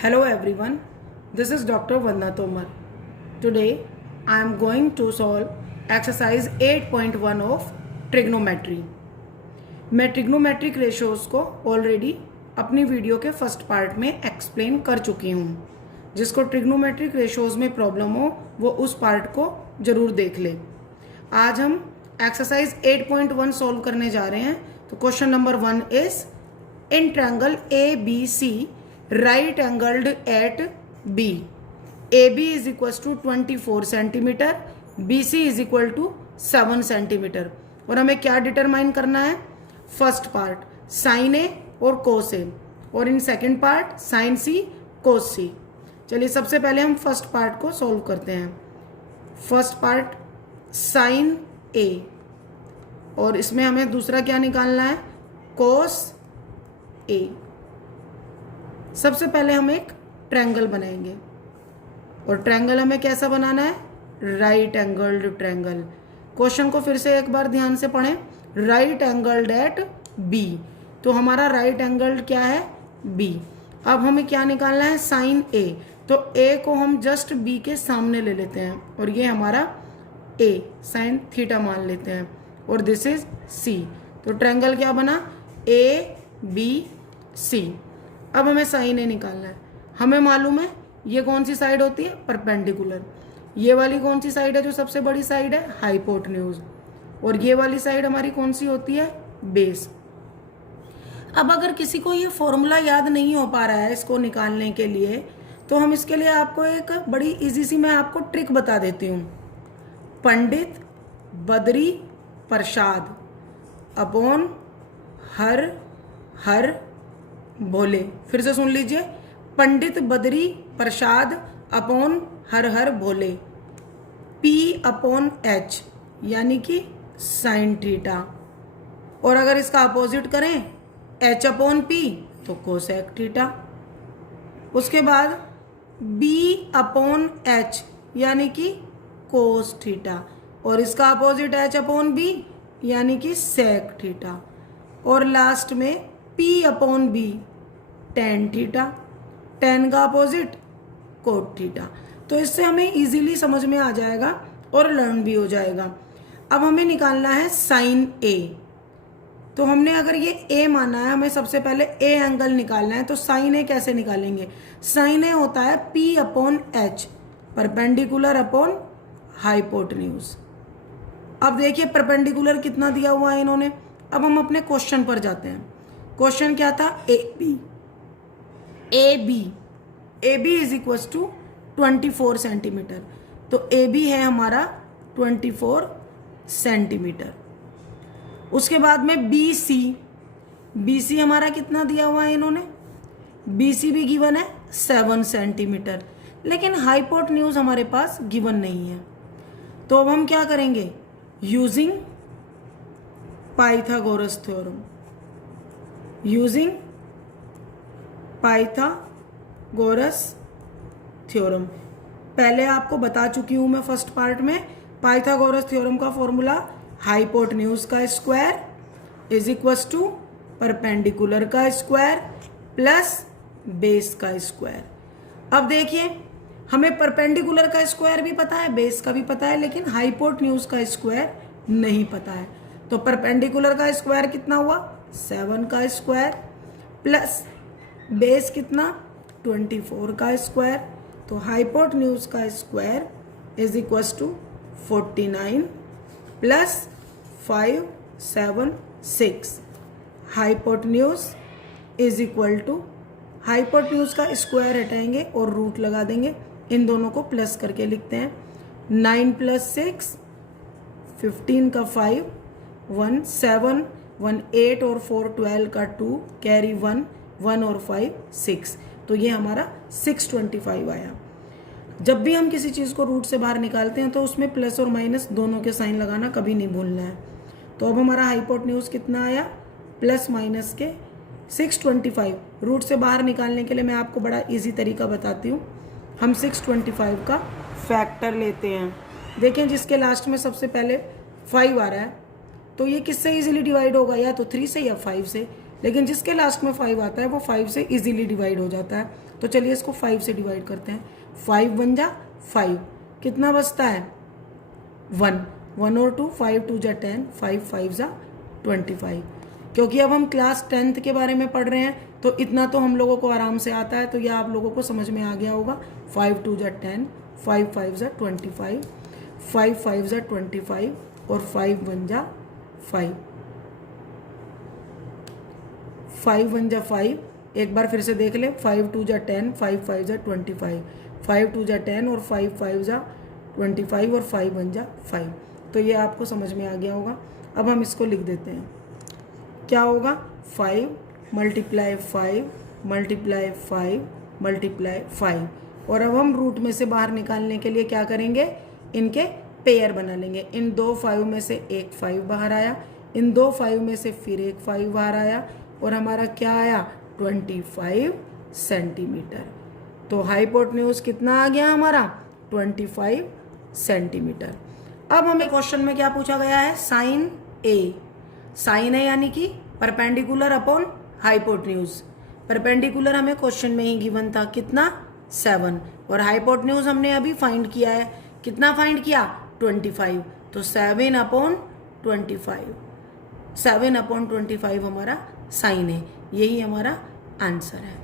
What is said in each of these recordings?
Hello everyone, this is Dr. Vandana Tomar. Today I am going to solve exercise 8.1 of trigonometry. मैं trigonometric ratios को already अपनी video के first part में explain कर चुकी हूँ. जिसको ट्रिग्नोमेट्रिक रेशियोज में प्रॉब्लम हो वो उस पार्ट को जरूर देख ले. आज हम एक्सरसाइज 8.1 सॉल्व करने जा रहे हैं. तो question number 1 is in triangle A B C right angled at B. A B is equal to 24 centimetre, B C is equal to 7 centimetre. और हमें क्या डिटरमाइन करना है? फर्स्ट पार्ट साइन ए और कोस ए, और इन सेकेंड पार्ट साइन सी कोस सी. चलिए सबसे पहले हम फर्स्ट पार्ट को सॉल्व करते हैं. फर्स्ट पार्ट साइन ए, और इसमें हमें दूसरा क्या निकालना है? कोस ए. सबसे पहले हम एक ट्रायंगल बनाएंगे, और ट्रायंगल हमें कैसा बनाना है? Right angled triangle. क्वेश्चन को फिर से एक बार ध्यान से पढ़ें. राइट एंगल्ड एट बी, तो हमारा राइट एंगल्ड क्या है? बी. अब हमें क्या निकालना है? साइन ए. तो ए को हम जस्ट बी के सामने ले लेते हैं, और ये हमारा ए साइन थीटा मान लेते हैं, और दिस इज सी. तो ट्रायंगल क्या बना? A B C. अब हमें साइन ए निकालना है. हमें मालूम है ये कौन सी साइड होती है? परपेंडिकुलर. ये वाली कौन सी साइड है जो सबसे बड़ी साइड है? हाइपोटेन्यूज. और ये वाली साइड हमारी कौन सी होती है? बेस. अब अगर किसी को ये फॉर्मूला याद नहीं हो पा रहा है इसको निकालने के लिए, तो हम इसके लिए आपको एक बड़ी इजी सी मैं आपको ट्रिक बता देती हूँ. पंडित बद्री प्रसाद अपॉन हर हर भोले. फिर से सुन लीजिए. पंडित बद्री प्रसाद अपॉन हर हर भोले. P अपॉन H यानी कि साइन थीटा. और अगर इसका अपोजिट करें H अपॉन P तो कोसेक थीटा. उसके बाद B अपॉन H यानी कि कोस थीटा, और इसका अपोजिट H अपॉन B यानी कि सेक थीटा. और लास्ट में P upon B tan theta. Ten का अपोजिट कोट थीटा. तो इससे हमें इजीली समझ में आ जाएगा और लर्न भी हो जाएगा. अब हमें निकालना है साइन ए. तो हमने अगर ये ए माना है, हमें सबसे पहले ए एंगल निकालना है. तो साइन ए कैसे निकालेंगे? साइन ए होता है P upon H, perpendicular upon hypotenuse. अब देखिए परपेंडिकुलर कितना दिया हुआ है इन्होंने. अब हम अपने क्वेश्चन पर जाते हैं. क्वेश्चन क्या था? A B is equal to 24 centimetre. तो ए बी है हमारा 24 सेंटीमीटर. उसके बाद में बी सी हमारा कितना दिया हुआ है इन्होंने? बी सी भी गिवन है 7 सेंटीमीटर, लेकिन हाइपोटेन्यूज हमारे पास गिवन नहीं है. तो अब हम क्या करेंगे? Using Pythagoras theorem. Using Pythagoras theorem पहले आपको बता चुकी हूं मैं फर्स्ट पार्ट में. पाइथागोरस थ्योरम का फॉर्मूला हाइपोटेन्यूज का square is equal to perpendicular का स्क्वायर प्लस बेस का स्क्वायर. अब देखिए हमें परपेंडिकुलर का स्क्वायर भी पता है, बेस का भी पता है, लेकिन हाइपोटेन्यूज का स्क्वायर नहीं पता है. तो परपेंडिकुलर का स्क्वायर कितना हुआ? 7 का स्क्वायर प्लस बेस कितना? 24 का स्क्वायर. तो हाइपोटेन्यूज का square is equal to 49 plus 5 7 6. Hypotenuse is equal to, hypotenuse का स्क्वायर हटाएंगे और रूट लगा देंगे. इन दोनों को प्लस करके लिखते हैं. 9 प्लस 6 15 का 5 1 7 1 8 और 4 12 का 2 कैरी 1 1 और 5 6. तो ये हमारा 625 आया. जब भी हम किसी चीज़ को रूट से बाहर निकालते हैं तो उसमें प्लस और माइनस दोनों के साइन लगाना कभी नहीं भूलना है. तो अब हमारा हाइपोटेन्यूज कितना आया? प्लस माइनस के 625. रूट से बाहर निकालने के लिए मैं आपको बड़ा इजी तरीका बताती हूँ. हम 625 का फैक्टर लेते हैं. देखें जिसके लास्ट में सबसे पहले 5 आ रहा है, तो ये किससे इजीली डिवाइड होगा? या तो 3 से या 5 से. लेकिन जिसके लास्ट में 5 आता है वो 5 से इजीली डिवाइड हो जाता है। तो चलिए इसको 5 से डिवाइड करते हैं। 5 1 जा 5, कितना बचता है 1, 1 और 2, 5 2 जा 10, 5 5 जा 25। क्योंकि अब हम क्लास 10th के बारे में पढ़ रहे हैं तो इतना तो हम लोगों को आराम से आता है, तो यह आप लोगों को समझ में आ गया होगा। 5 2 जा 10, 5 5 जा 25, 5 5 जा 25 और 5 1 जा 5, 5 1 जा 5। एक बार फिर से देख ले, 5 2 जा 10, 5 5 जा 25, 5 2 जा 10 और 5 5 जा 25 और 5 1 जा 5। तो ये आपको समझ में आ गया होगा। अब हम इसको लिख देते हैं। क्या होगा 5 मल्टीप्लाई 5 मल्टीप्लाई 5 मल्टीप्लाई 5। और अब हम रूट में से बाहर निकालने के लिए क्या करेंगे, इनके पेयर बना लेंगे। इन 2 5 में से एक 5 बाहर आया, इन 2 5 में से फिर एक 5 बाहर आया और हमारा क्या आया 25 सेंटीमीटर। तो हाइपोटेन्यूज कितना आ गया हमारा 25 सेंटीमीटर। अब हमें क्वेश्चन में क्या पूछा गया है, साइन ए। साइन ए यानी कि परपेंडिकुलर अपॉन हाइपोटेन्यूज। परपेंडिकुलर हमें क्वेश्चन में ही गिवन था, कितना 7, और हाइपोटेन्यूज हमने अभी फाइंड किया है, कितना फाइंड किया 25। तो 7 अपॉन 25, 7 अपॉन 25 हमारा साइन है। यही हमारा आंसर है।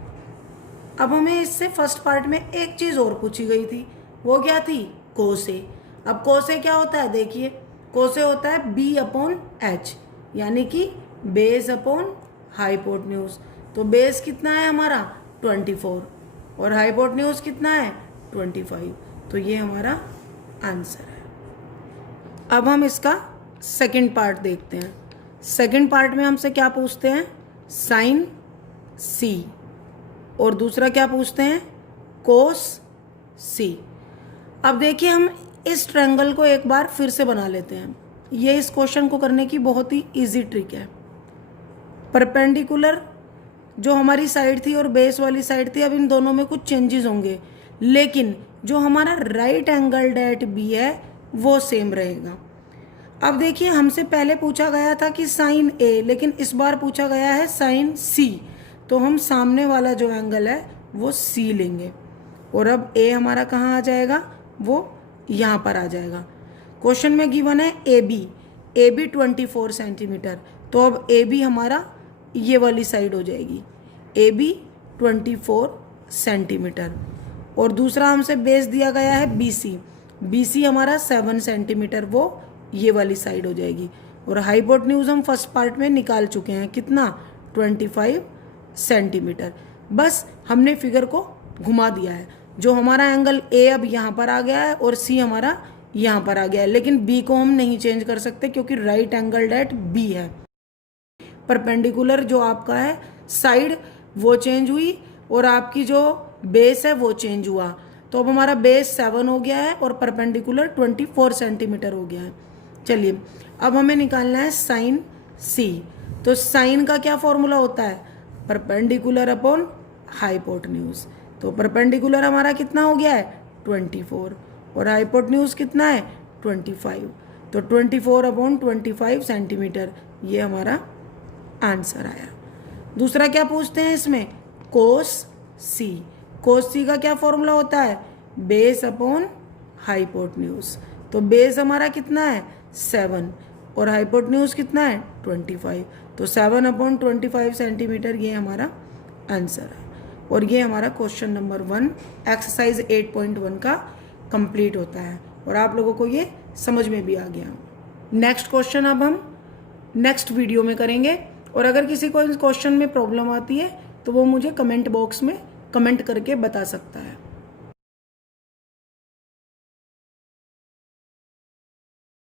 अब हमें इससे फर्स्ट पार्ट में एक चीज और पूछी गई थी, वो क्या थी, कोसे। अब कोसे क्या होता है, देखिए कोसे होता है बी अपॉन एच, यानी कि बेस अपॉन हाइपोटेन्यूज। तो बेस कितना है हमारा 24 और हाइपोटेन्यूज कितना है 25। तो ये हमारा आंसर है। अब हम इसका सेकंड पार्ट देखते हैं। सेकंड पार्ट में हमसे क्या पूछते हैं, साइन सी, और दूसरा क्या पूछते हैं, कोस सी। अब देखिए हम इस ट्रायंगल को एक बार फिर से बना लेते हैं। ये इस क्वेश्चन को करने की बहुत ही इजी ट्रिक है। परपेंडिकुलर जो हमारी साइड थी और बेस वाली साइड थी, अब इन दोनों में कुछ चेंजेस होंगे, लेकिन जो हमारा राइट एंगल्ड एट बी है वो सेम रहेगा। अब देखिए हमसे पहले पूछा गया था कि साइन ए, लेकिन इस बार पूछा गया है साइन सी। तो हम सामने वाला जो एंगल है वो सी लेंगे, और अब ए हमारा कहाँ आ जाएगा, वो यहाँ पर आ जाएगा। क्वेश्चन में गिवन है ए बी 24 सेंटीमीटर। तो अब ए बी हमारा ये वाली साइड हो जाएगी, ए बी 24 सेंटीमीटर। और दूसरा हमसे बेस दिया गया है बी सी, बी सी हमारा 7 सेंटीमीटर, वो ये वाली साइड हो जाएगी। और हाइपोटेन्यूज हम फर्स्ट पार्ट में निकाल चुके हैं, कितना 25 सेंटीमीटर। बस हमने फिगर को घुमा दिया है। जो हमारा एंगल ए अब यहाँ पर आ गया है और सी हमारा यहाँ पर आ गया है, लेकिन बी को हम नहीं चेंज कर सकते क्योंकि राइट एंगल एट बी है। परपेंडिकुलर जो आपका है साइड वो चेंज हुई और आपकी जो बेस है वो चेंज हुआ। तो अब हमारा बेस 7 हो गया है और परपेंडिकुलर 24 सेंटीमीटर हो गया है। चलिए अब हमें निकालना है साइन सी। तो साइन का क्या फॉर्मूला होता है, परपेंडिकुलर अपॉन हाइपोटेन्यूज। तो परपेंडिकुलर हमारा कितना हो गया है 24 और हाइपोटेन्यूज कितना है 25। तो 24 अपॉन 25 सेंटीमीटर, ये हमारा आंसर आया। दूसरा क्या पूछते हैं इसमें, कोस सी। कोस सी का क्या फॉर्मूला होता है, बेस अपॉन हाइपोटेन्यूज। तो बेस हमारा कितना है 7 और हाइपोटेन्यूज कितना है 25। तो 7 अपॉन 25 सेंटीमीटर, ये हमारा आंसर है। और ये हमारा क्वेश्चन नंबर 1 एक्सरसाइज 8.1 का कंप्लीट होता है और आप लोगों को ये समझ में भी आ गया। नेक्स्ट क्वेश्चन अब हम नेक्स्ट वीडियो में करेंगे, और अगर किसी को इस क्वेश्चन में प्रॉब्लम आती है तो वो मुझे कमेंट बॉक्स में कमेंट करके बता सकता है।